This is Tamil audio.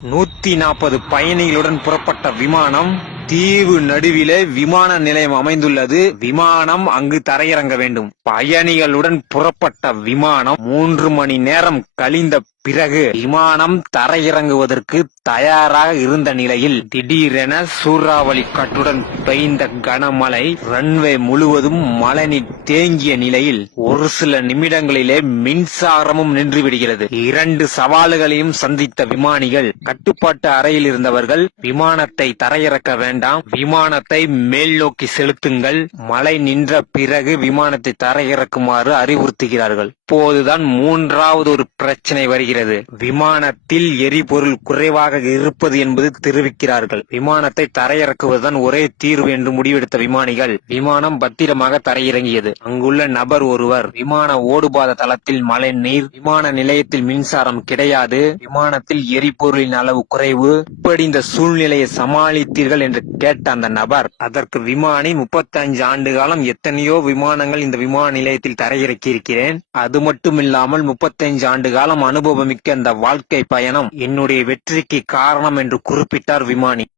140 பயணிகளுடன் புறப்பட்ட விமானம் தீவு நடுவிலே விமான நிலையம் அமைந்துள்ளது. விமானம் அங்கு தரையிறங்க வேண்டும். பயணிகளுடன் புறப்பட்ட விமானம் 3 மணி நேரம் கழிந்த பிறகு விமானம் தரையிறங்குவதற்கு தயாராக இருந்த நிலையில் திடீரென சூறாவளி காற்றுடன் பெய்த கனமழை ரன்வே முழுவதும் மழைநீர் தேங்கிய நிலையில் ஒரு சில நிமிடங்களிலே மின்சாரமும் நின்றுவிடுகிறது. 2 சவால்களையும் சந்தித்த விமானிகள் கட்டுப்பாட்டு அறையில் இருந்தவர்கள் விமானத்தை தரையிறக்க வேண்டாம், விமானத்தை மேல் நோக்கி செலுத்துங்கள், மழை நின்ற பிறகு விமானத்தை தரையிறக்குமாறு அறிவுறுத்துகிறார்கள். இப்போதுதான் 3வது ஒரு பிரச்சனை வருகிறது. விமானத்தில் எரிபொருள் குறைவாக இருப்பது என்பது தெரிவிக்கிறார்கள். விமானத்தை தரையிறக்குவதுதான் ஒரே தீர்வு என்று முடிவெடுத்த விமானிகள் விமானம் பத்திரமாக தரையிறங்கியது. அங்குள்ள நபர் ஒருவர் விமான ஓடுபாத தளத்தில் மழை நீர், விமான நிலையத்தில் மின்சாரம் கிடையாது, விமானத்தில் எரிபொருளின் அளவு குறைவு, இப்படி இந்த சூழ்நிலையை சமாளித்தீர்கள் என்று கேட்ட அந்த நபர் அதற்கு விமானி 35 ஆண்டு காலம் எத்தனையோ விமானங்கள் இந்த விமான நிலையத்தில் தரையிறக்கி இருக்கிறேன், அது மட்டுமில்லாமல் 35 ஆண்டு காலம் அனுபவமிக்க அந்த வாழ்க்கை பயணம் என்னுடைய வெற்றிக்கு காரணம் என்று குறிப்பிட்டார் விமானி.